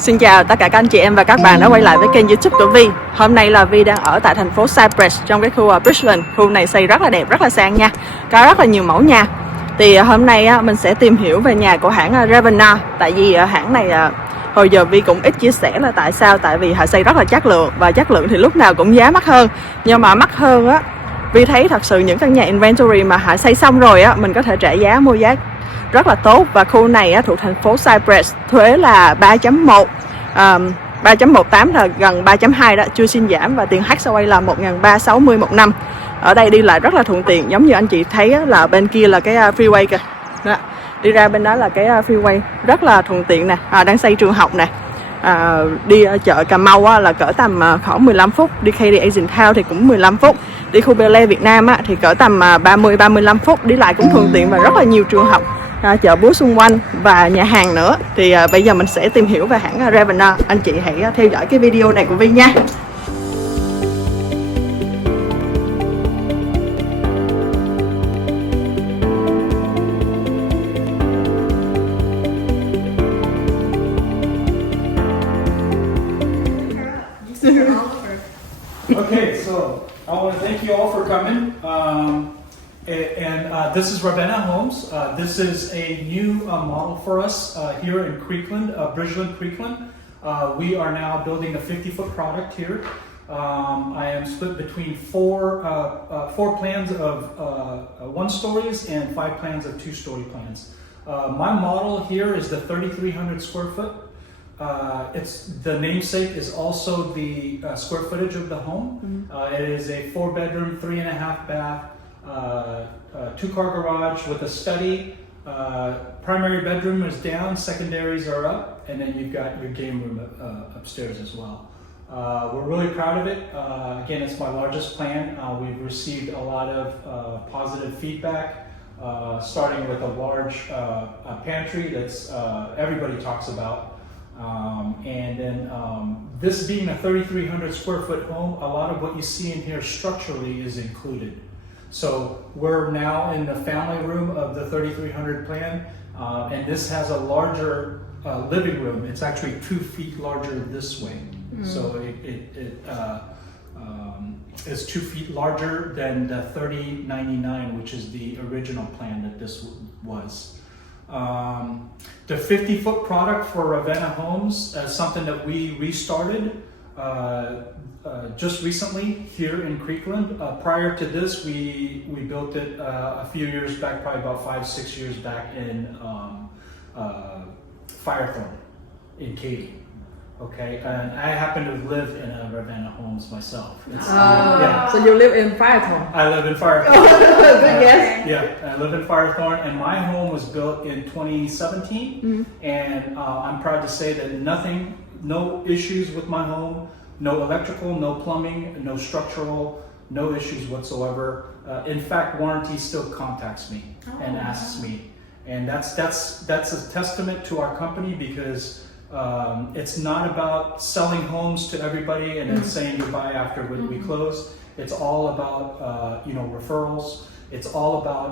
Xin chào tất cả các anh chị em và các bạn đã quay lại với kênh YouTube của Vi. Hôm nay là Vi đang ở tại thành phố Cypress trong cái khu Bridgeland. Khu này xây rất là đẹp, rất là sang nha. Có rất là nhiều mẫu nhà. Thì hôm nay mình sẽ tìm hiểu về nhà của hãng Revenna. Tại vì hãng này hồi giờ Vi cũng ít chia sẻ là tại sao. Tại vì họ xây rất là chất lượng, và chất lượng thì lúc nào cũng giá mắc hơn. Nhưng mà mắc hơn á, Vi thấy thật sự những căn nhà Inventories mà họ xây xong rồi á, mình có thể trả giá, mua giá rất là tốt. Và khu này thuộc thành phố Cypress, thuế là 3.1, 3.18 là gần 3.2 đó, chưa xin giảm, và tiền HOA là 1.360 một năm. Ở đây đi lại rất là thuận tiện, giống như anh chị thấy là bên kia là cái freeway kìa. Đó, đi ra bên đó là cái freeway rất là thuận tiện nè. Đang xây trường học nè. Đi chợ Cà Mau là cỡ tầm khoảng 15 phút, đi KD Asian Town thì cũng 15 phút, đi khu Bridgeland Việt Nam thì cỡ tầm 30-35 phút, đi lại cũng thuận tiện và rất là nhiều trường học, chợ búa xung quanh và nhà hàng nữa. Thì bây giờ mình sẽ tìm hiểu về hãng Revenna. Anh chị hãy theo dõi cái video này của Vi nha. Okay, so I want to thank you all for coming. This is Revenna Homes. This is a new model for us here in Creekland, Bridgeland, Creekland. We are now building a 50-foot product here. I am split between four plans of one stories and 5 plans of 2-story plans. My model here is the 3,300 square foot. It's the namesake is also the square footage of the home. It is a 4-bedroom, 3.5 bath, 2-car garage with a study. Primary bedroom is down, secondaries are up, and then you've got your game room upstairs as well. We're really proud of it. Again, it's my largest plan. We've received a lot of positive feedback, starting with a large pantry that's everybody talks about. And then this being a 3,300 square foot home, a lot of what you see in here structurally is included. So we're now in the family room of the 3,300 plan, and this has a larger living room. It's actually 2 feet larger this way. So it is 2 feet larger than the 3099, which is the original plan that this was. The 50-foot product for Revenna Homes is something that we restarted just recently here in Creekland. Prior to this, we built it a few years back, probably about 5-6 years back in Firethorn in Katy. Okay, and I happen to live in a Revenna Homes myself. So you live in Firethorn? I live in Firethorn. Yes. Yeah, I live in Firethorn, and my home was built in 2017. And I'm proud to say that no issues with my home, no electrical, no plumbing, no structural, no issues whatsoever. In fact, warranty still contacts me and asks me, and that's a testament to our company, because it's not about selling homes to everybody and then saying goodbye after we close. It's all about referrals. It's all about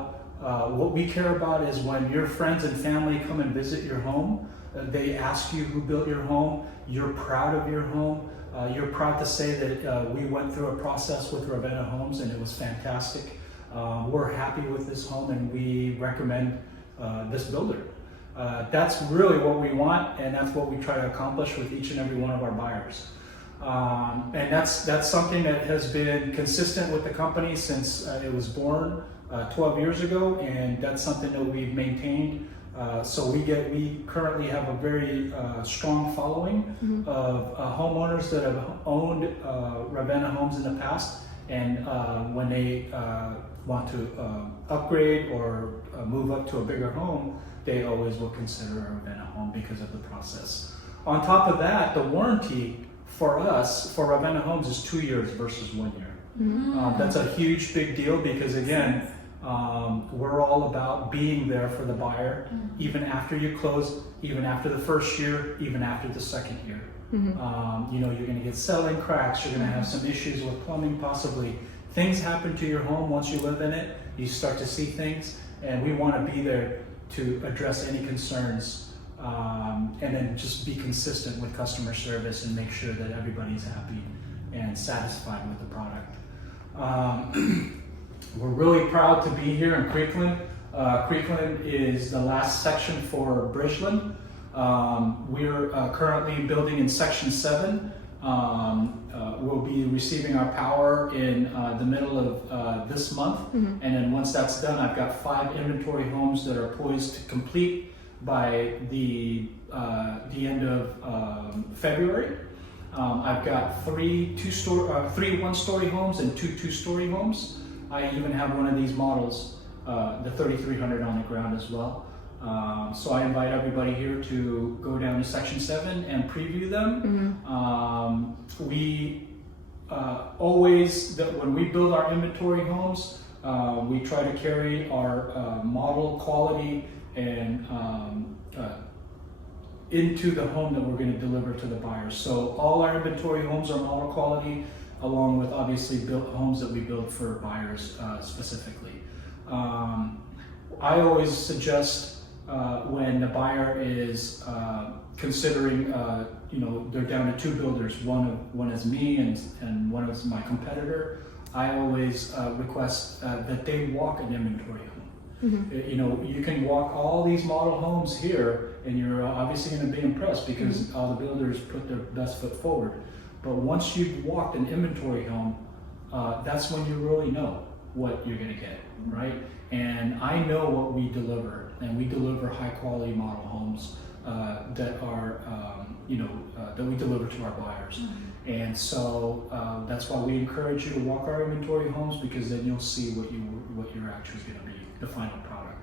what we care about is when your friends and family come and visit your home, they ask you who built your home. You're proud of your home. You're proud to say that we went through a process with Revenna Homes and it was fantastic. We're happy with this home and we recommend this builder. That's really what we want, and that's what we try to accomplish with each and every one of our buyers. And that's something that has been consistent with the company since it was born 12 years ago, and that's something that we've maintained. So we currently have a very strong following of homeowners that have owned Revenna Homes in the past, and when they want to upgrade or move up to a bigger home, they always will consider a Revenna home because of the process. On top of that, the warranty for us, for Revenna Homes, is 2 years versus 1 year. That's a huge, big deal because, again, we're all about being there for the buyer, even after you close, even after the first year, even after the second year. You're going to get selling cracks, you're going to have some issues with plumbing possibly. Things happen to your home once you live in it, you start to see things, and we want to be there to address any concerns and then just be consistent with customer service and make sure that everybody's happy and satisfied with the product. We're really proud to be here in Creekland. Creekland is the last section for Bridgeland. We're currently building in section 7. We'll be receiving our power in the middle of this month, and then once that's done, I've got 5 inventory homes that are poised to complete by the end of February. I've got 3 one-story homes and 2 two-story homes. I even have one of these models, the 3300 on the ground as well. So I invite everybody here to go down to section 7 and preview them. We always, when we build our inventory homes, we try to carry our model quality and into the home that we're going to deliver to the buyers. So all our inventory homes are model quality, along with obviously built homes that we build for buyers specifically. I always suggest when the buyer is considering, they're down to 2 builders. One is me and one is my competitor. I always request that they walk an inventory home. You can walk all these model homes here, and you're obviously going to be impressed because all the builders put their best foot forward. But once you've walked an inventory home, that's when you really know what you're going to get, right? And I know what we deliver, and we deliver high quality model homes that are, that we deliver to our buyers. And so that's why we encourage you to walk our inventory homes, because then you'll see what you're actually going to be, the final product.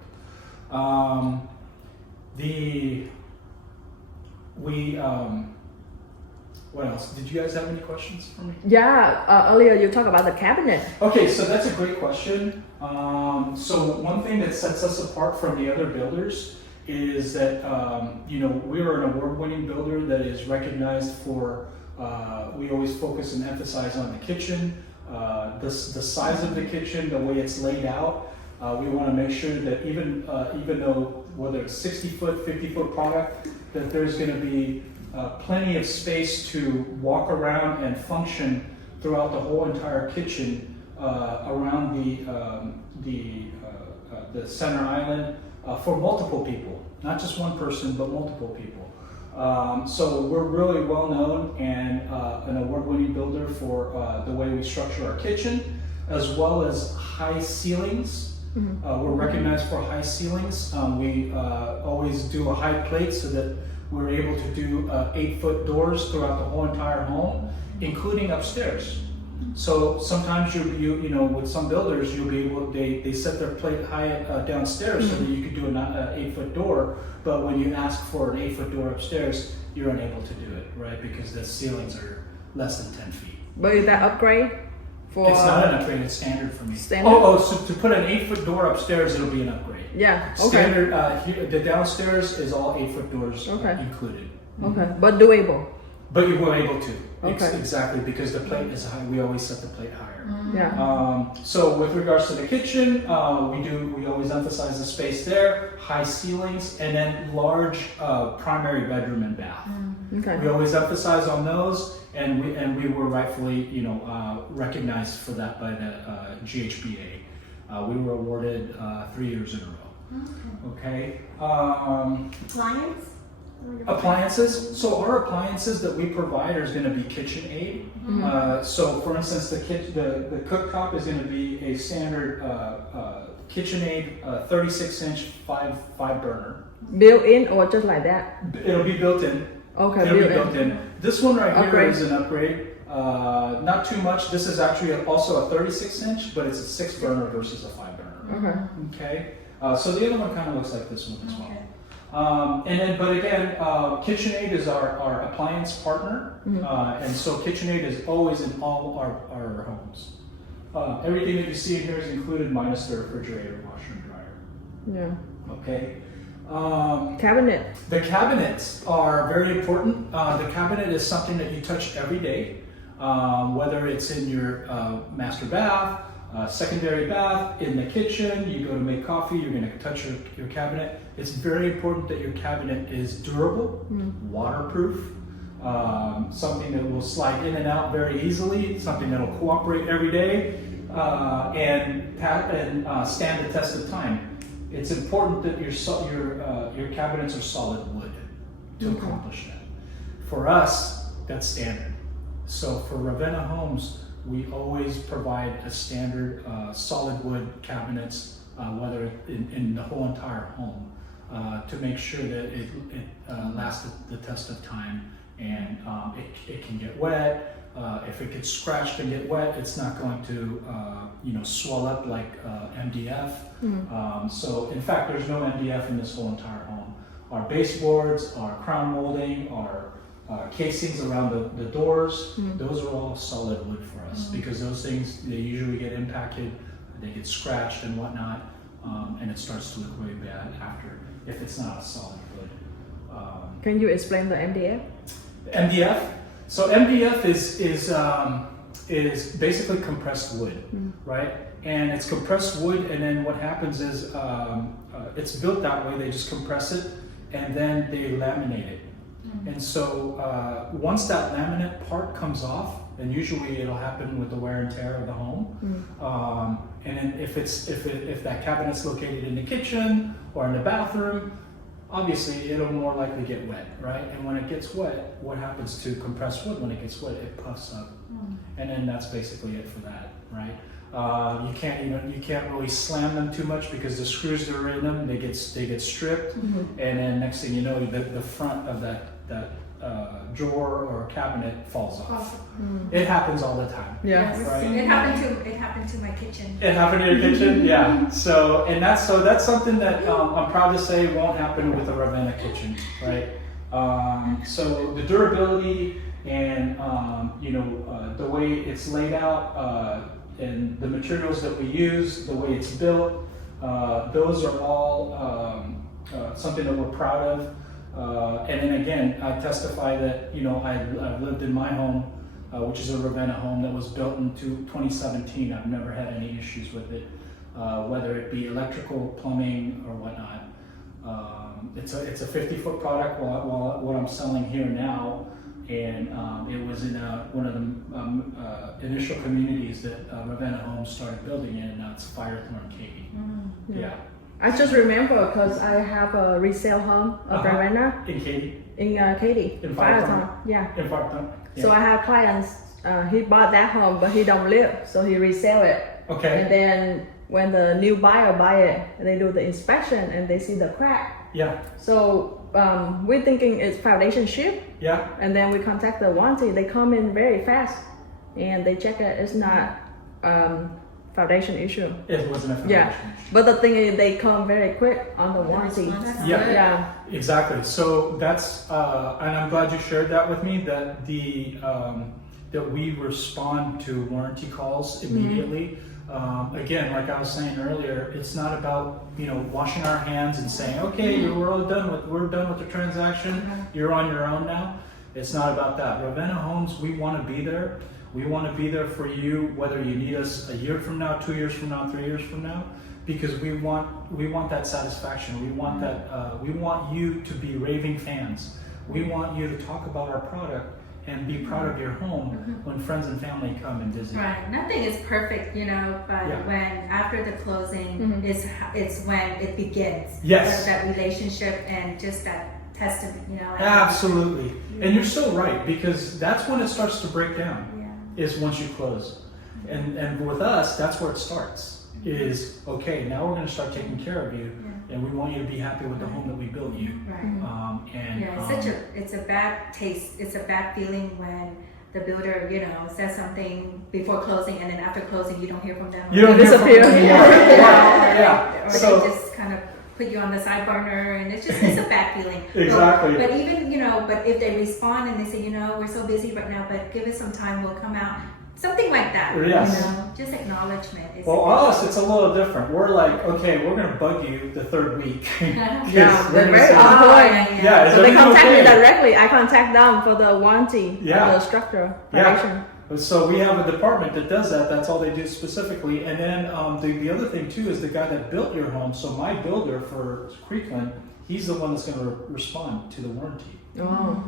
What else? Did you guys have any questions for me? Yeah, earlier you talked about the cabinet. Okay, so that's a great question. So one thing that sets us apart from the other builders is that we're an award-winning builder that is recognized for. We always focus and emphasize on the kitchen, the size of the kitchen, the way it's laid out. We want to make sure that even though whether it's 60-foot, 50-foot product, that there's going to be plenty of space to walk around and function throughout the whole entire kitchen around the center island for multiple people, not just one person, but multiple people. So we're really well known and an award-winning builder for the way we structure our kitchen, as well as high ceilings. We're recognized for high ceilings. We always do a high plate so that we're able to do 8-foot doors throughout the whole entire home, including upstairs. So sometimes with some builders, you'll be able, they set their plate high downstairs so that you could do an 8-foot door, but when you ask for an 8-foot door upstairs, you're unable to do it, right? Because the ceilings are less than 10 feet. But is that upgrade? It's not an upgrade, it's standard for me. Standard? So to put an 8-foot door upstairs, it'll be an upgrade. Yeah, okay. Standard, the downstairs is all 8-foot doors included. Okay, but doable. But you were able to. Okay. Exactly, because the plate is high. We always set the plate higher. Yeah. So with regards to the kitchen, we always emphasize the space there, high ceilings, and then large primary bedroom and bath. Okay. We always emphasize on those, and we were rightfully recognized for that by the GHBA. We were awarded 3 years in a row. Okay. Appliance? Appliances. So our appliances that we provide are going to be KitchenAid. So for instance, the cooktop is going to be a standard KitchenAid 36-inch 5 burner. Built in or just like that? It'll be built in. Okay, It'll be built in. This one right here Upgrade. is an upgrade. Not too much. This is actually also a 36-inch, but it's a 6 burner versus a 5 burner. Okay. So the other one kind of looks like this one as well. But again, KitchenAid is our appliance partner, and so KitchenAid is always in all our homes. Everything that you see in here is included minus the refrigerator, washer, and dryer. Yeah. Okay. Cabinet. The cabinets are very important. The cabinet is something that you touch every day, whether it's in your master bath, secondary bath, in the kitchen, you go to make coffee, you're going to touch your cabinet. It's very important that your cabinet is durable, waterproof, something that will slide in and out very easily, something that will cooperate every day, and stand the test of time. It's important that your cabinets are solid wood to accomplish that. For us, that's standard. So for Revenna Homes, we always provide a standard solid wood cabinets, whether in the whole entire home, to make sure that it lasts the test of time, and it can get wet. If it gets scratched and get wet, it's not going to swell up like MDF. So in fact, there's no MDF in this whole entire home. Our baseboards, our crown molding, our casings around the doors, those are all solid wood for us, because those things, they usually get impacted, they get scratched and whatnot, and it starts to look really bad after, if it's not a solid wood. Can you explain the MDF? MDF? So MDF is basically compressed wood, right? And it's compressed wood, and then what happens is it's built that way. They just compress it, and then they laminate it. And so once that laminate part comes off, and usually it'll happen with the wear and tear of the home, and then if that cabinet's located in the kitchen or in the bathroom, obviously it'll more likely get wet, right? And when it gets wet, what happens to compressed wood? When it gets wet, it puffs up, and then that's basically it for that, right? You can't really slam them too much, because the screws that are in them, they get stripped, and then next thing you know, the front of that drawer or cabinet falls off. It happens all the time. Yeah, yes. Right? It happened to my kitchen. It happened in your kitchen, yeah. So that's something that I'm proud to say won't happen with a Revenna kitchen, right? So the durability and the way it's laid out, and the materials that we use, the way it's built, those are all something that we're proud of. And then again, I testify that I've lived in my home, which is a Revenna home that was built in 2017. I've never had any issues with it, whether it be electrical, plumbing, or whatnot. It's a 50-foot product, while what I'm selling here now, and it was in one of the initial communities that Revenna Homes started building in, and now it's Firethorn, Katy. Yeah. I just remember because I have a resale home of Revenna in Katy. In Katy, In Firethorn. Yeah. In Firethorn. Yeah. So I have clients. He bought that home, but he don't live, so he resell it. Okay. And then when the new buyer buy it, they do the inspection and they see the crack. Yeah. So we're thinking it's foundation chip. Yeah. And then we contact the warranty. They come in very fast, and they check it. It's not foundation issue. It wasn't a foundation Yeah, issue. but the thing is, they come very quick on the warranty. Yeah. Yeah. Exactly. So that's, and I'm glad you shared that with me, that that we respond to warranty calls immediately. Again, like I was saying earlier, it's not about washing our hands and saying, okay, we're done with the transaction. You're on your own now. It's not about that. Revenna Homes, we want to be there. We want to be there for you, whether you need us a year from now, 2 years from now, 3 years from now, because we want that satisfaction. We want that. We want you to be raving fans. We want you to talk about our product and be proud of your home when friends and family come and visit. Right. Nothing is perfect, but when after the closing it's when it begins. Yes. That relationship and just that testament, Absolutely. And you're so right, because that's when it starts to break down. Yeah. Is once you close. And with us, that's where it starts. Is okay, now we're going to start taking care of you, and we want you to be happy with the home that we built you. Right. It's a bad taste. It's a bad feeling when the builder, says something before closing, and then after closing, you don't hear from them. You don't hear from them anymore. Yeah. Or So they just kind of put you on the side burner, and it's a bad feeling. Exactly. But even, but if they respond and they say, we're so busy right now, but give us some time, we'll come out. Something like that. Yes. Just acknowledgement. Well, us, it's a little different. We're like, okay, we're going to bug you the third week. Yeah, they're very on point. Yeah, so they contact me directly. I contact them for the warranty, Yeah. the structure, foundation. So we have a department that does that. That's all they do specifically. And then the other thing too is the guy that built your home. So my builder for Creekland, he's the one that's going to respond to the warranty. Oh.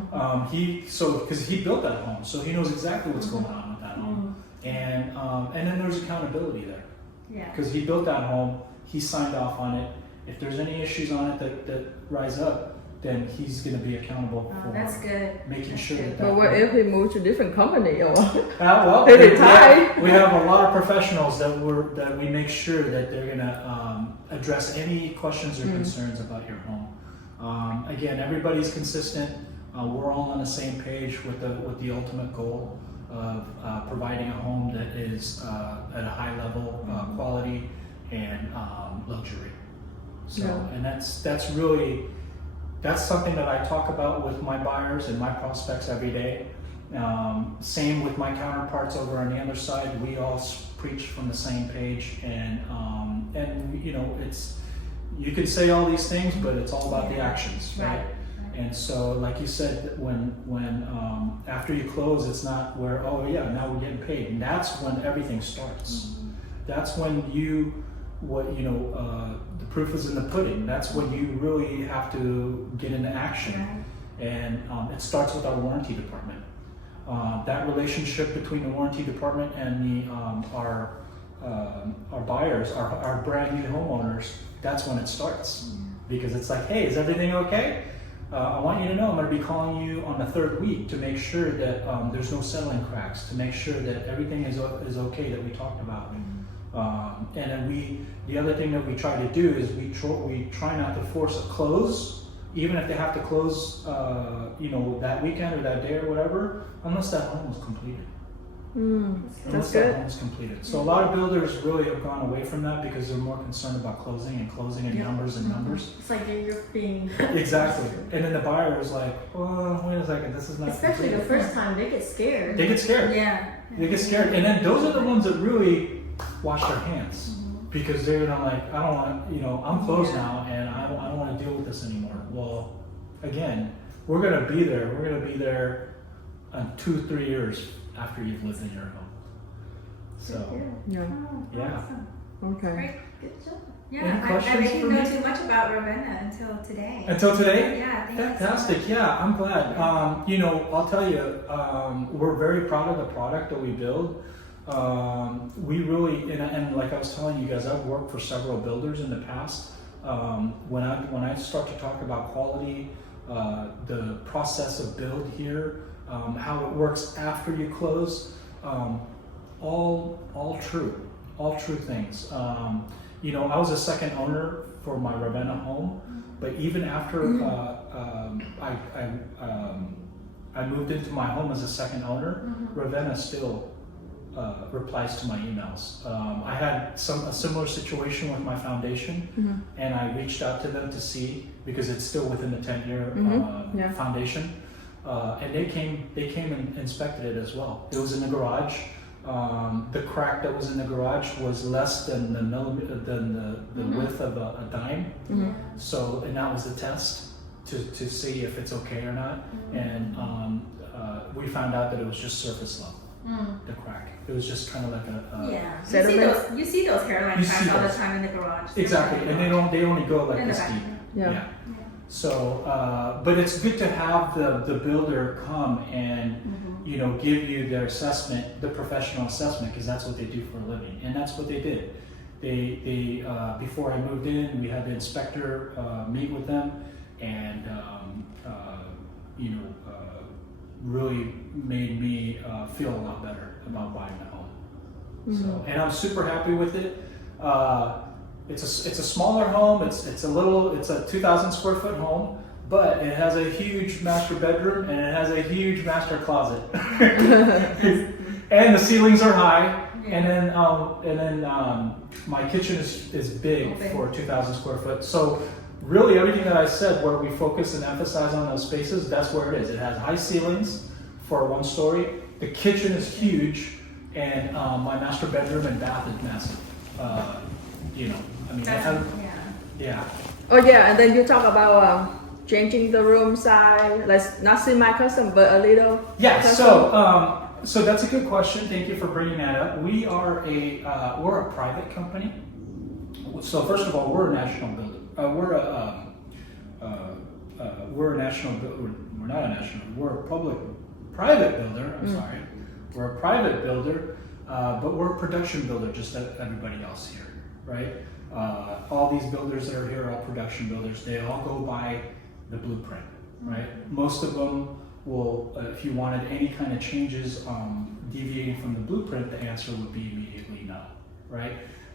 Because he built that home, so he knows exactly what's going on with that home. And then there's accountability there. Yeah. Because he built that home, he signed off on it. If there's any issues on it that rise up, then he's going to be accountable for that's good. making sure that. But what if he moved to different company or? Well, He retired. we have a lot of professionals that we make sure that they're going to address any questions or concerns about your home. Again, everybody's consistent. We're all on the same page with the ultimate goal of providing a home that is at a high level quality and luxury. So, and that's something that I talk about with my buyers and my prospects every day. Same with my counterparts over on the other side. We all preach from the same page, and you know, you can say all these things, but it's all about the actions, right? And so, like you said, when after you close, it's not where, oh yeah, now we're getting paid, and that's when everything starts. That's when the proof is in the pudding. That's when you really have to get into action, and it starts with our warranty department. That relationship between the warranty department and our buyers, our brand new homeowners, that's when it starts. Because it's like, hey, is everything okay? I want you to know I'm going to be calling you on the third week to make sure that there's no settling cracks, to make sure that everything is okay that we talked about. And then the other thing that we try to do is we try not to force a close, even if they have to close, that weekend or that day or whatever, unless that home was completed. That's good. That home was completed. So a lot of builders really have gone away from that because they're more concerned about closing and numbers and numbers. It's like you're being Exactly. And then the buyer is like, well, wait a second, this is not especially completed. the first time they get scared. They get scared. Yeah. They get scared. And then those are the ones that really wash their hands. Because they're like, I don't want, I'm closed now, and I don't want to deal with this anymore. Well, again, we're going to be there. We're going to be there 2-3 years after you've lived in your home. So, Yeah. yeah. Okay. Great. Good job. Any Yeah, I questions didn't for know me? too much about Revenna until today. Until today? Yeah, thank you so Fantastic. much. Yeah, I'm glad. I'll tell you, we're very proud of the product that we build. We really, and like I was telling you guys, I've worked for several builders in the past. When I start to talk about quality, the process of build here, how it works after you close, all true things. I was a second owner for my Revenna home, but even after I moved into my home as a second owner, Revenna still replies to my emails. I had a similar situation with my foundation, and I reached out to them to see, because it's still within the 10-year foundation, and they came and inspected it as well. It was in the garage. The crack that was in the garage was less than the width of a dime. So, and that was the test to see if it's okay or not. And we found out that it was just surface level. The crack. It was just kind of like You see those hairline cracks all the time in the garage. Exactly, and they only go like In the this back. deep. Yeah. So, but it's good to have the builder come and give you their assessment, the professional assessment, because that's what they do for a living, and that's what they did. They before I moved in, we had the inspector meet with them, and really made me feel a lot better about buying the home. So, and I'm super happy with it. It's a smaller home. It's a 2,000 square foot home, but it has a huge master bedroom and it has a huge master closet. And the ceilings are high. And then my kitchen is big for 2,000 square foot. So really everything that I said, where we focus and emphasize on those spaces, that's where it is. It has high ceilings for 1 story. The kitchen is huge, and my master bedroom and bath is massive. Yeah. Oh yeah, and then you talk about changing the room size, like not semi-custom, but a little Yeah, custom. so So that's a good question. Thank you for bringing that up. We're a private company. So first of all, we're a national builder. We're a national builder. We're not a national. We're a private builder. I'm sorry. We're a private builder, but we're a production builder, just like everybody else here, right? All these builders that are here are all production builders. They all go by the blueprint, right? Most of them will, if you wanted any kind of changes deviating from the blueprint, the answer would be immediately no, right?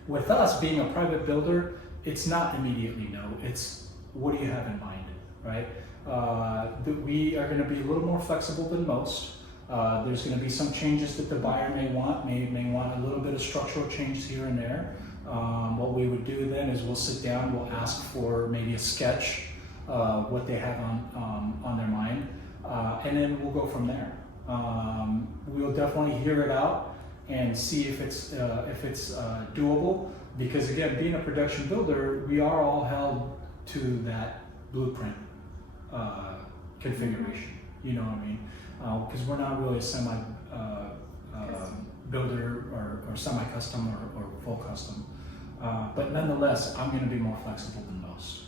With us being a private builder, it's not immediately no. It's what do you have in mind, right? We are going to be a little more flexible than most. There's going to be some changes that the buyer may want a little bit of structural change here and there. What we would do then is we'll sit down, we'll ask for maybe a sketch, what they have on their mind, and then we'll go from there. We'll definitely hear it out and see if it's doable, because again, being a production builder, we are all held to that blueprint configuration. You know what I mean? Because we're not really a semi builder or semi-custom or full custom. But nonetheless, I'm going to be more flexible than most.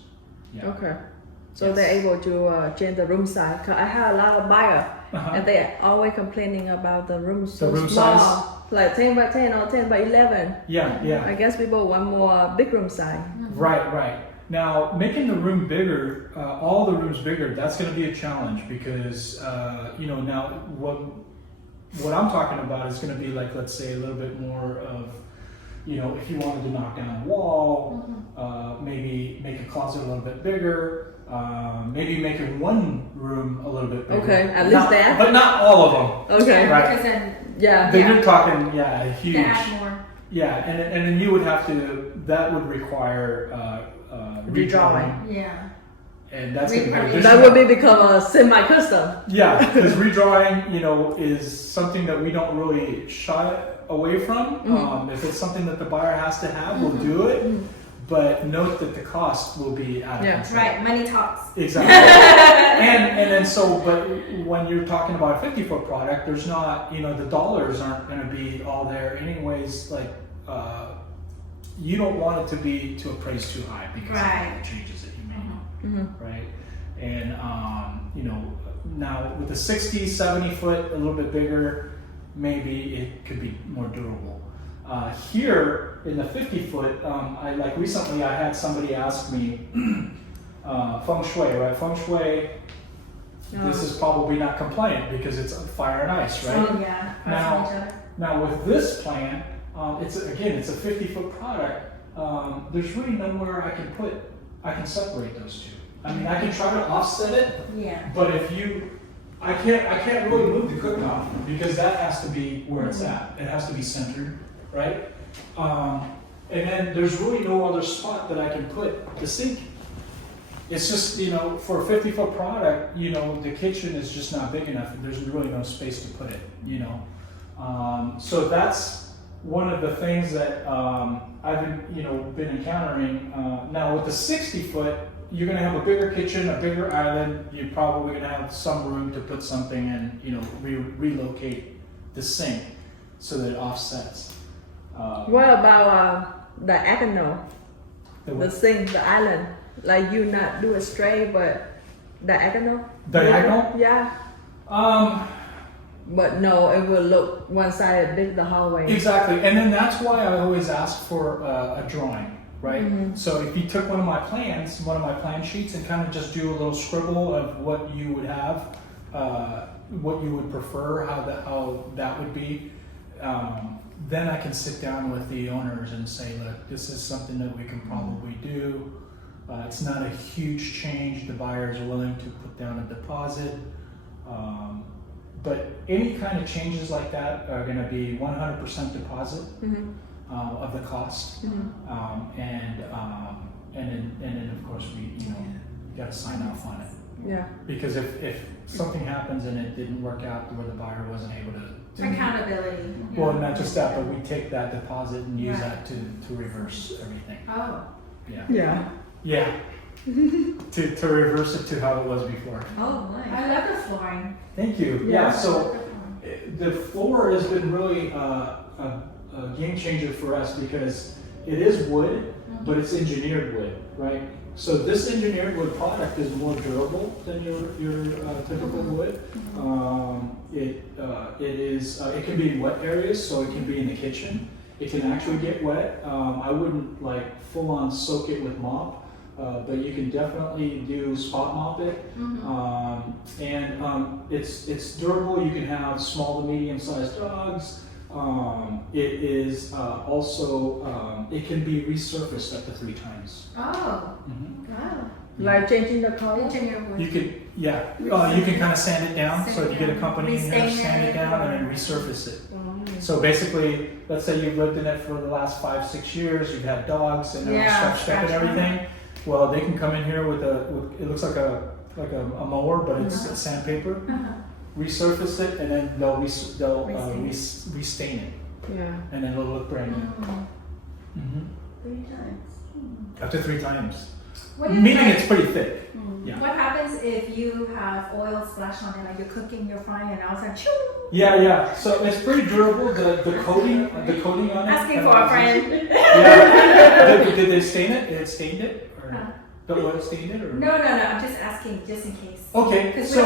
Yeah. Okay. So Yes. they're able to change the room size. Cause I have a lot of buyers, and they're always complaining about the room so room small, size? like 10 by 10 or 10 by 11. Yeah. I guess people want more big room size. Right. Now, making the room bigger, all the rooms bigger, that's going to be a challenge because, now what I'm talking about is going to be like, let's say, a little bit more of, if you wanted to knock down a wall, maybe make a closet a little bit bigger, maybe making one room a little bit bigger. Okay, at least that. But not all of them. Okay. Right. Because then Yeah. Then you're talking, huge. they add more. Yeah, and then you would have to, that would require redrawing. Yeah. And that's going to be That additional. That would become a semi-custom. Yeah, because redrawing, is something that we don't really shy away from. If it's something that the buyer has to have, we'll do it. But note that the cost will be out of control. Right. Money talks. Exactly. and then but when you're talking about a 50-foot product, there's not, the dollars aren't going to be all there anyways. Like, you don't want it to appraise too high because of the changes that you make, right? And now with the 60, 70 foot, a little bit bigger, maybe it could be more durable. Here in the 50 foot, recently I had somebody ask me feng shui, right? Feng shui. This is probably not compliant because it's fire and ice, right? Oh yeah. Across each other. Now with this plan, it's a 50-foot product. There's really nowhere I can separate those two. I mean, I can try to offset it, Yeah. but I can't really move the cooktop because that has to be where it's at. It has to be centered, right? And then there's really no other spot that I can put the sink. It's just, for a 50-foot product, the kitchen is just not big enough. There's really no space to put it, So that's one of the things that I've been encountering. Now with the 60-foot, you're going to have a bigger kitchen, a bigger island. You're probably going to have some room to put something and relocate the sink so that it offsets. What about the diagonal? The sink, the island. Like you not do it straight, but diagonal? Diagonal? Yeah. But no, it will look one side big the hallway. Exactly, and then that's why I always ask for a drawing, right? So if you took one of my plan sheets, and kind of just do a little scribble of what you would have, what you would prefer, how that would be, then I can sit down with the owners and say, look, this is something that we can probably do. It's not a huge change. The buyer is willing to put down a deposit. But any kind of changes like that are going to be 100% deposit of the cost, and then of course we got to sign off on it. Yeah. Because if something happens and it didn't work out where the buyer wasn't able to Accountability. well, not just that, but we take that deposit and use that to reverse everything. Oh. Yeah. Yeah. to reverse it to how it was before. Oh, nice. I love the flooring. Thank you. Yeah. So the floor has been really a game changer for us because it is wood, but it's engineered wood, right? So this engineered wood product is more durable than your typical wood. It can be in wet areas, so it can be in the kitchen. It can actually get wet. I wouldn't like full on soak it with mop. But you can definitely do spot mop it, it's durable. You can have small to medium sized dogs. It is also it can be resurfaced up to 3 times. Oh, Wow. Like changing the color? engineer wood. You could you can kind of sand it down. So if you get a company in here, Restain sand it it. down and then resurface it. So basically, let's say you've lived in it for the last 5-6 years. You've had dogs and they're scratched up and everything. Well, they can come in here with it looks like a mower, but it's sandpaper. Resurface it, and then they'll restain it, Yeah. and then it'll look brand new. 3 times. Up to 3 times. What is Meaning like- it's pretty thick. Yeah. What happens if you have oil splash on it, like you're cooking, you're frying, and all of a sudden, choo! Yeah. So it's pretty durable. The coating on it. Asking for a friend. Yeah. Did they stain it? It stained it, or the oil stained it, or? No. I'm just asking, just in case. Okay. 'Cause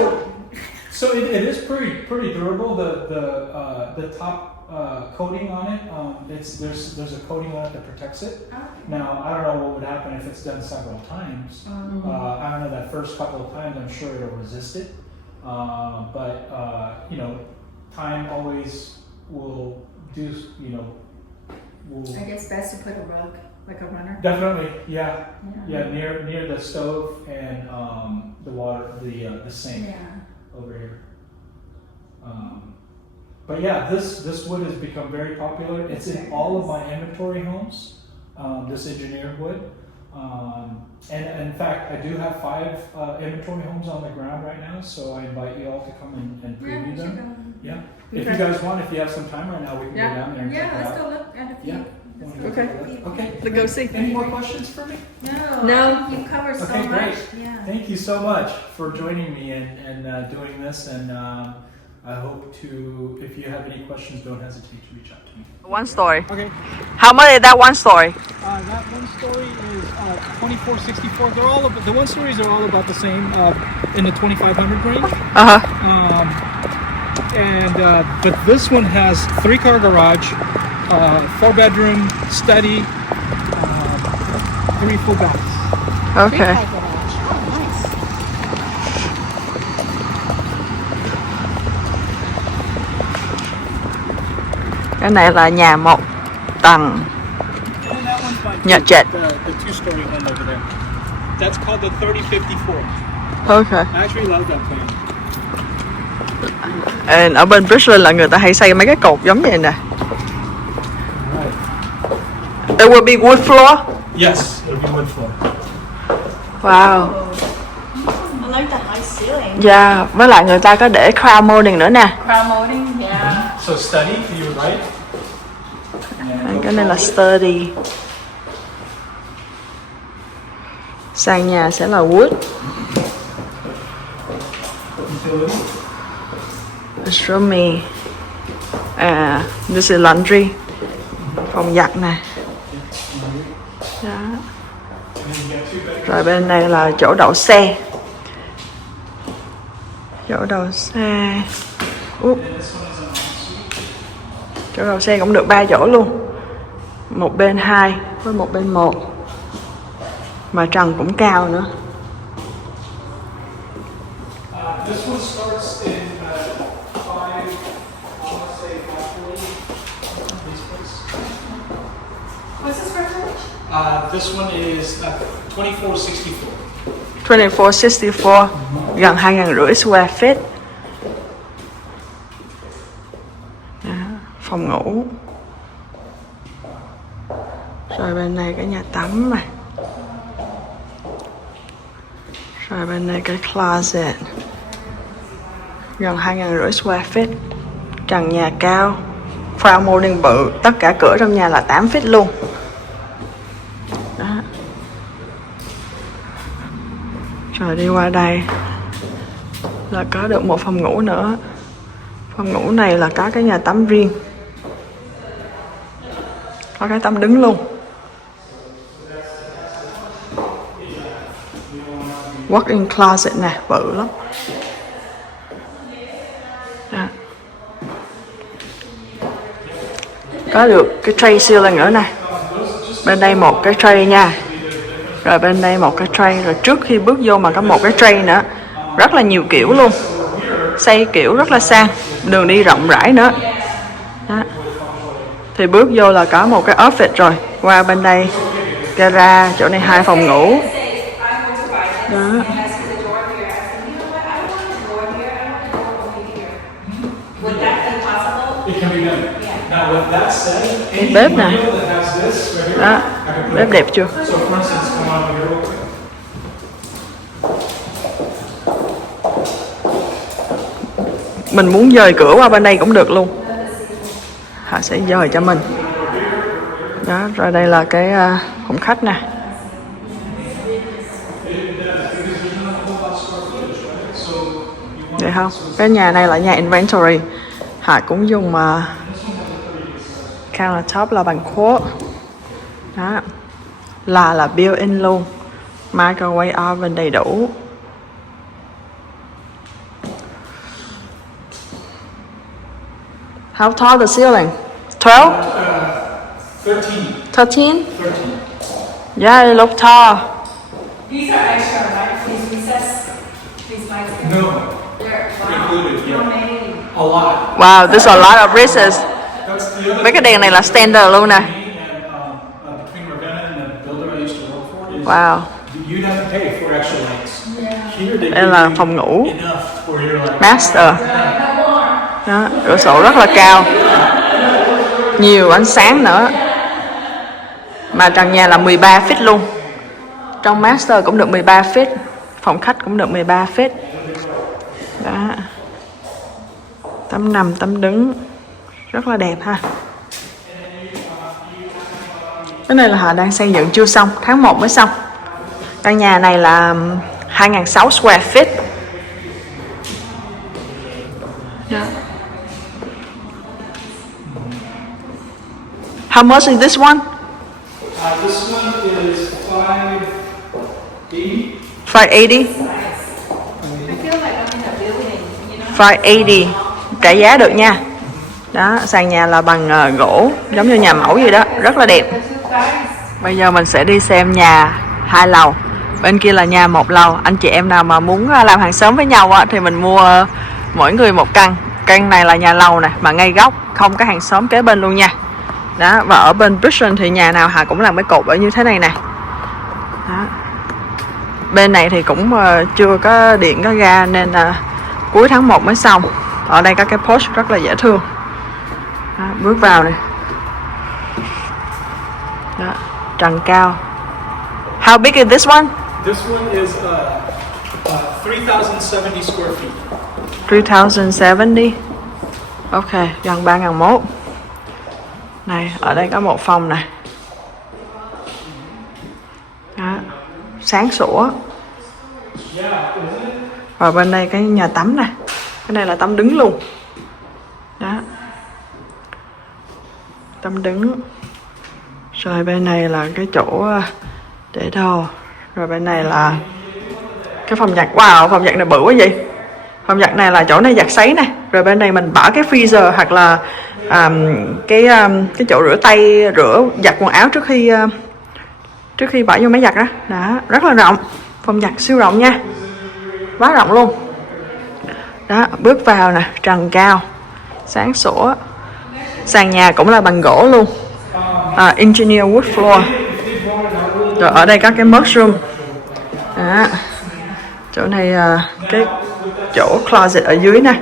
So it is pretty durable. The top coating on it, there's a coating on it that protects it. Now I don't know what would happen if it's done several times. I don't know, that first couple of times I'm sure it'll resist it, but time always will do. I guess best to put a rug, like a runner. Definitely, yeah, near the stove and the water, the sink. Over here. But yeah, this wood has become very popular. It's in all of my inventory homes, this engineered wood. And in fact, I do have 5 inventory homes on the ground right now, so I invite you all to come and preview them. Yeah. If you guys want, if you have some time right now, we can go down there and check it let's out. go look at a few. Yeah. Okay. Okay. Let's go see. Any more questions for me? No, you covered so Okay, great. much. Yeah. Thank you so much for joining me and doing this. And I hope to, if you have any questions, don't hesitate to reach out to me. One story. Okay. How much is that one story? That one story is 2464. They're all the one stories are all about the same in the 2500 range. But this one has 3-car garage, 4-bedroom, study, 3 full baths. Okay. Cái này là nhà 1 tầng. And then that one's my Yeah, Jet. the 2-story one over there. That's called the 3054. Okay. I actually love that plan. And ở bên Bridgeland là người ta hay xây mấy cái cột giống vậy nè. Right. There will be wood floor. Yes, it'll be wood floor. Wow. I like the high ceiling. Yeah, với lại người ta có để crown molding nữa nè. Crown molding, yeah. So study to your right. And Cái này là sturdy. Sàn nhà sẽ là wood. utility. It's roomy. This is laundry. Phòng giặt nè. Đó. And then you got 2 bedrooms. Rồi bên này là chỗ đậu xe. Chỗ đậu xe. And this one is an ensuite. Chỗ đậu xe cũng được 3 chỗ luôn. Một bên 2 với một bên 1. Mà trần cũng cao nữa. This one starts in 5, I want to say 540. These places. What's the square footage? This one is 2464. 2464, gần 2.500 square feet. Đó, phòng ngủ. Rồi bên này cái nhà tắm này. Rồi bên này cái closet. Gần 2.500 square feet. Trần nhà cao. Crown molding bự. Tất cả cửa trong nhà là 8 feet luôn. Đó. Rồi đi qua đây là có được một phòng ngủ nữa. Phòng ngủ này là có cái nhà tắm riêng, có cái tắm đứng luôn. Walk-in closet nè, bự lắm. Đó. Có được cái tray ceiling nữa nè. Bên đây một cái tray nha. Rồi bên đây một cái tray. Rồi trước khi bước vô mà có một cái tray nữa. Rất là nhiều kiểu luôn. Xây kiểu rất là sang. Đường đi rộng rãi nữa. Đó. Thì bước vô là có một cái office rồi. Qua bên đây gara, chỗ này 2 phòng ngủ. Đó. Cái bếp nè. Đó, bếp đẹp chưa? Mình muốn dời cửa qua bên đây cũng được luôn. Họ sẽ dời cho mình. Đó, rồi đây là cái phòng khách nè. Được không? Cái nhà này là nhà Inventories. Họ cũng dùng countertop là bằng quartz. Đó. Là built-in luôn. Microwave oven đầy đủ. How tall the ceiling? 12? 13? Yeah, it look tall. These are extra, right? These recess, these lights. No, They're included, how yeah. many? A lot. Wow, there's a lot of recesses. That's the other Mấy cái đèn này là standard luôn nè. thing between Revenna and the builder I used to work for is Wow. you'd have to pay for extra lights. Here they Đây là phòng ngủ enough for your like master. Đó, cửa sổ rất là cao. Nhiều ánh sáng nữa. Mà trần nhà là 13 feet luôn. Trong master cũng được 13 feet. Phòng khách cũng được 13 feet. Đó. Tắm nằm, tắm đứng. Rất là đẹp ha. Cái này là họ đang xây dựng chưa xong, tháng 1 mới xong. Căn nhà này là 2.600 square feet. Yeah. How much is this one? this one is 580. 580. I feel like I'm in a building, you know? 580. Trả giá được nha. Đó, sàn nhà là bằng gỗ, giống như nhà mẫu vậy đó, rất là đẹp. Bây giờ mình sẽ đi xem nhà 2 lầu. Bên kia là nhà 1 lầu. Anh chị em nào mà muốn làm hàng xóm với nhau á, thì mình mua mỗi người 1 căn. Căn này là nhà lầu nè, mà ngay góc, không có hàng xóm kế bên luôn nha. Đó, và ở bên Bridgeland thì nhà nào họ cũng làm cái cột ở như thế này nè. Đó. Bên này thì cũng chưa có điện có ga nên cuối tháng 1 mới xong. Ở đây có cái porch rất là dễ thương. Đó, bước vào nè. Đó, trần cao. How big is this one? This one is 3,070 square feet. 3,070. Ok, gần 3.100. Này, ở đây có một phòng này. Đó, sáng sủa. Và bên đây cái nhà tắm này. Cái này là tắm đứng luôn. Đó. Tắm đứng. Rồi bên này là cái chỗ để đồ. Rồi bên này là cái phòng giặt. Wow, phòng giặt này bự quá vậy. Phòng giặt này là chỗ này giặt sấy nè. Rồi bên này mình bỏ cái freezer hoặc là cái chỗ rửa tay, rửa giặt quần áo trước khi bỏ vô máy giặt đó. Đó, rất là rộng. Phòng giặt siêu rộng nha. Quá rộng luôn. Đó, bước vào nè, trần cao, sáng sủa. Sàn nhà cũng là bằng gỗ luôn. Engineer wood floor. Rồi ở đây có cái mushroom. Đó. Chỗ này cái chỗ closet ở dưới nè.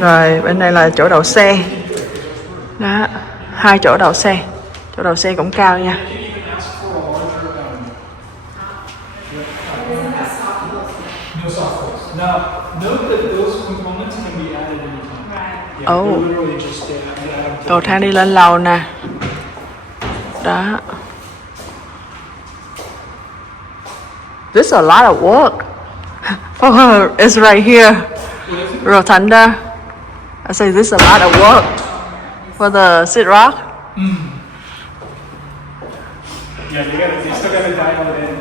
Rồi bên đây là chỗ đậu xe. Đó, 2 chỗ đậu xe. Chỗ đậu xe cũng cao nha. Now, note that those components can be added anytime. Yeah, Oh. literally just add Cầu thang đi lên lầu nè. Đó. This is a lot of work. Oh, it's right here. Well, Rotunda. I say this is a lot of work for the seat rock. Yeah, you still gotta dial it in.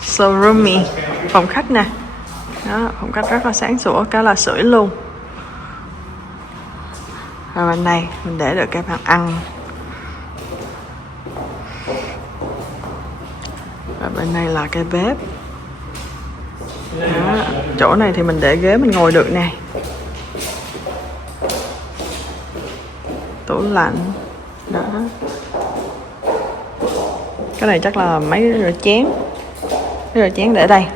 So roomy. Phòng khách nè. Đó, phòng khách rất là sáng sủa, cả là sưởi luôn. Rồi bên này mình để được cái bàn ăn. Và bên này là cái bếp. Đó, chỗ này thì mình để ghế mình ngồi được nè. Tủ lạnh. Đó. Cái này chắc là máy rửa chén. Máy rửa chén để đây.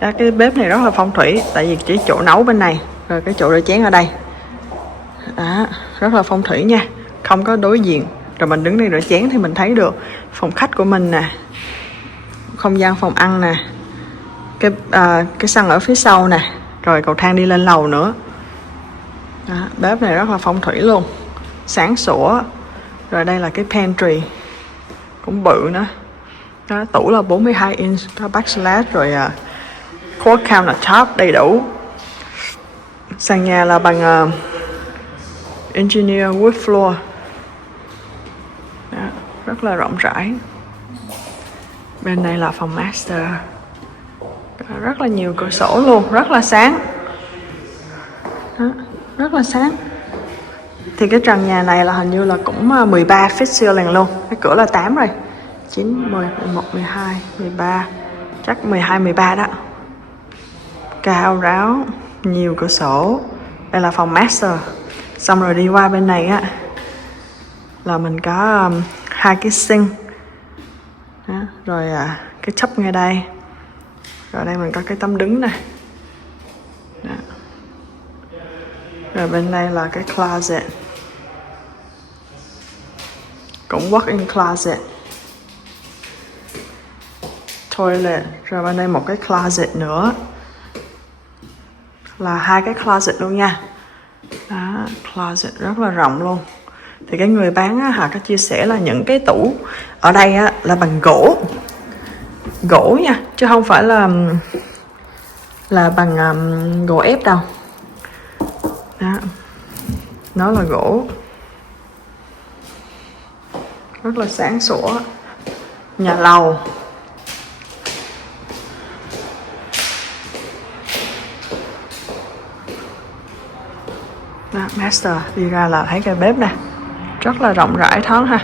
Đó, cái bếp này rất là phong thủy, tại vì chỉ chỗ nấu bên này, rồi cái chỗ rửa chén ở đây. Đó, rất là phong thủy nha, không có đối diện. Rồi mình đứng đây rửa chén thì mình thấy được phòng khách của mình nè, không gian phòng ăn nè, cái sân ở phía sau nè, rồi cầu thang đi lên lầu nữa. Đó, bếp này rất là phong thủy luôn, sáng sủa. Rồi đây là cái pantry, cũng bự nữa. Đó, tủ là 42 inch, có backsplash, rồi quartz countertop đầy đủ. Sàn nhà là bằng engineer wood floor. Đó, rất là rộng rãi. Bên đây là phòng master. Đó, rất là nhiều cửa sổ luôn, rất là sáng. Đó, rất là sáng. Thì cái trần nhà này là hình như là cũng 13 feet ceiling luôn. Cái cửa là 8 rồi. 9, 10, 11, 12, 13. Chắc 12, 13 đó. Cao ráo, nhiều cửa sổ. Đây là phòng master. Xong rồi đi qua bên này á là mình có 2 cái sink. Đó, rồi cái tub ngay đây. Rồi đây mình có cái tấm đứng nè. Đó. Rồi bên đây là cái closet, cũng walk-in closet. Toilet. Rồi bên đây một cái closet nữa, là 2 cái closet luôn nha. Đó, closet rất là rộng luôn. Thì cái người bán á, họ có chia sẻ là những cái tủ ở đây á, là bằng gỗ nha, chứ không phải là bằng gỗ ép đâu. Đó, nó là gỗ, rất là sáng sủa. Nhà lầu. Đó, master. Đi ra là thấy cái bếp nè, rất là rộng rãi thoáng ha.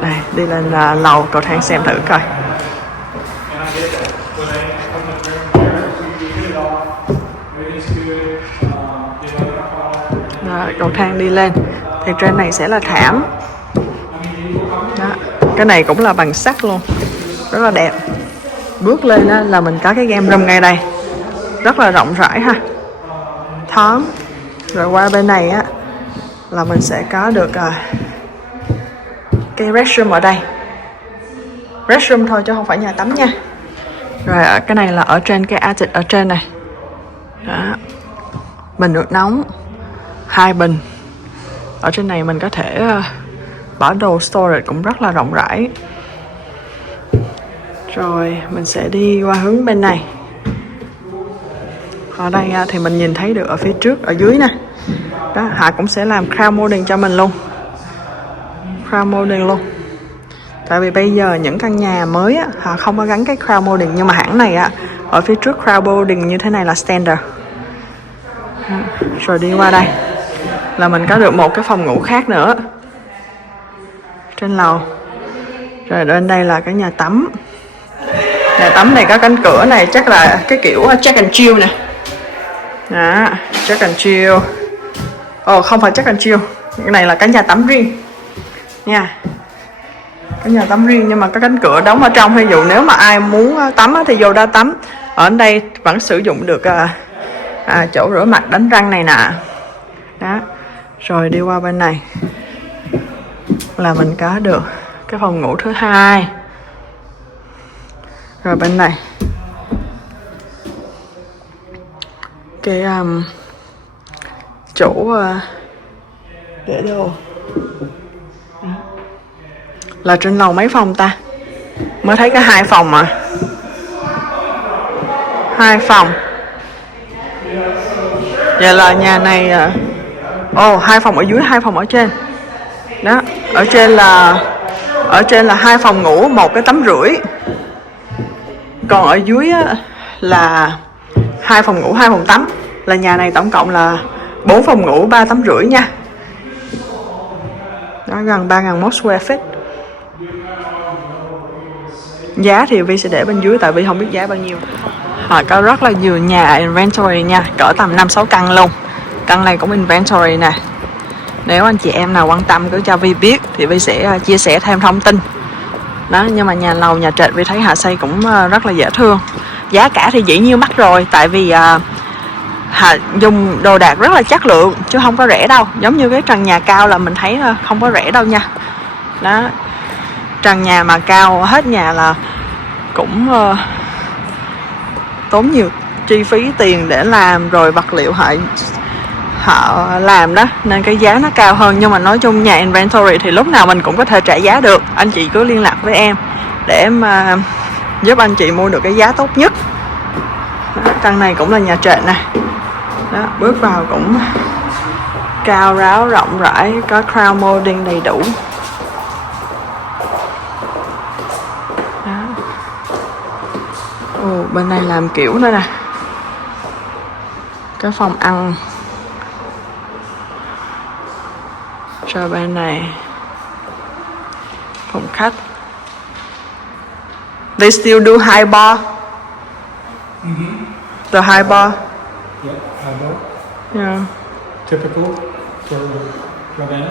Đây, đi lên lầu cầu thang xem thử coi. Đó, cầu thang đi lên thì trên này sẽ là thảm. Đó, cái này cũng là bằng sắt luôn, rất là đẹp. Bước lên đó là mình có cái game room ngay đây, rất là rộng rãi ha, thoáng. Rồi qua bên này á là mình sẽ có được cái restroom ở đây. Restroom thôi chứ không phải nhà tắm nha. Rồi cái này là ở trên cái attic ở trên này. Đó, bình nước nóng 2 bình. Ở trên này mình có thể bỏ đồ storage cũng rất là rộng rãi. Rồi mình sẽ đi qua hướng bên này. Ở đây thì mình nhìn thấy được ở phía trước, ở dưới nè. Đó, họ cũng sẽ làm crown molding cho mình luôn. Crown molding luôn. Tại vì bây giờ những căn nhà mới á, họ không có gắn cái crown molding. Nhưng mà hãng này á, ở phía trước crown molding như thế này là standard. Đó, rồi đi qua đây là mình có được một cái phòng ngủ khác nữa trên lầu. Rồi bên đây là cái nhà tắm. Nhà tắm này có cánh cửa này, chắc là cái kiểu check and chill nè. Đó, check and chill. Không phải check and chill, cái này là cái nhà tắm riêng nha. Cái nhà tắm riêng nhưng mà có cánh cửa đóng ở trong. Ví dụ nếu mà ai muốn tắm thì vô đó tắm. Ở đây vẫn sử dụng được chỗ rửa mặt đánh răng này nè. Đó. Rồi đi qua bên này là mình có được cái phòng ngủ thứ 2. Rồi bên này cái chỗ để đồ. Là trên lầu mấy phòng ta? Mới thấy có 2 phòng mà. 2 phòng. Vậy là nhà này 2 phòng ở dưới, 2 phòng ở trên. Đó, ở trên là 2 phòng ngủ, 1 cái tắm rưỡi. Còn ở dưới là 2 phòng ngủ, 2 phòng tắm. Là nhà này tổng cộng là 4 phòng ngủ, 3 tắm rưỡi nha. Đó, gần 3.001 square feet. Giá thì Vi sẽ để bên dưới tại vì không biết giá bao nhiêu. Có rất là nhiều nhà inventory nha, cỡ tầm 5-6 căn luôn. Căn này cũng inventory nè. Nếu anh chị em nào quan tâm cứ cho Vi biết thì Vi sẽ chia sẻ thêm thông tin. Đó, nhưng mà nhà lầu, nhà trệt Vi thấy họ xây cũng rất là dễ thương. Giá cả thì dĩ nhiên mắc rồi, tại vì họ dùng đồ đạc rất là chất lượng chứ không có rẻ đâu. Giống như cái trần nhà cao là mình thấy không có rẻ đâu nha. Đó, trần nhà mà cao hết nhà là cũng tốn nhiều chi phí tiền để làm, rồi vật liệu họ làm đó, nên cái giá nó cao hơn. Nhưng mà nói chung nhà inventory thì lúc nào mình cũng có thể trả giá được. Anh chị cứ liên lạc với em để mà giúp anh chị mua được cái giá tốt nhất. Đó, căn này cũng là nhà trệt nè. Đó, bước vào cũng cao ráo rộng rãi, có crown molding đầy đủ. Đó. Bên này làm kiểu nữa nè. Cái phòng ăn. Rồi bên này phòng khách. They still do high bar. The high bar. Yep, high bar. Yeah. Typical for Revenna.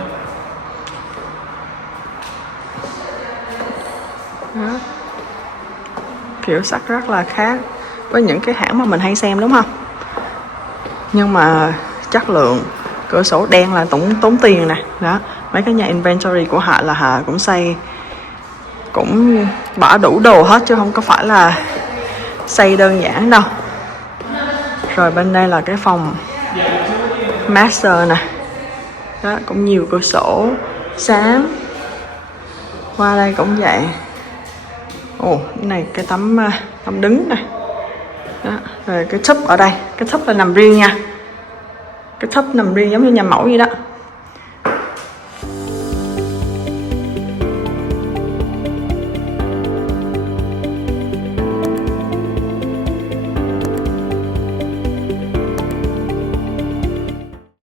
Đó. Kiểu sắc rất là khác với những cái hãng mà mình hay xem đúng không? Nhưng mà chất lượng, cửa sổ đen là tốn tiền nè. Đó, mấy cái nhà inventory của họ là họ cũng xây, cũng bỏ đủ đồ hết chứ không có phải là xây đơn giản đâu. Rồi bên đây là cái phòng master nè. Đó, cũng nhiều cửa sổ sáng. Qua đây cũng vậy. Cái này cái tấm đứng này. Đó, rồi cái tub ở đây, cái tub là nằm riêng nha. Cái tub nằm riêng giống như nhà mẫu vậy đó.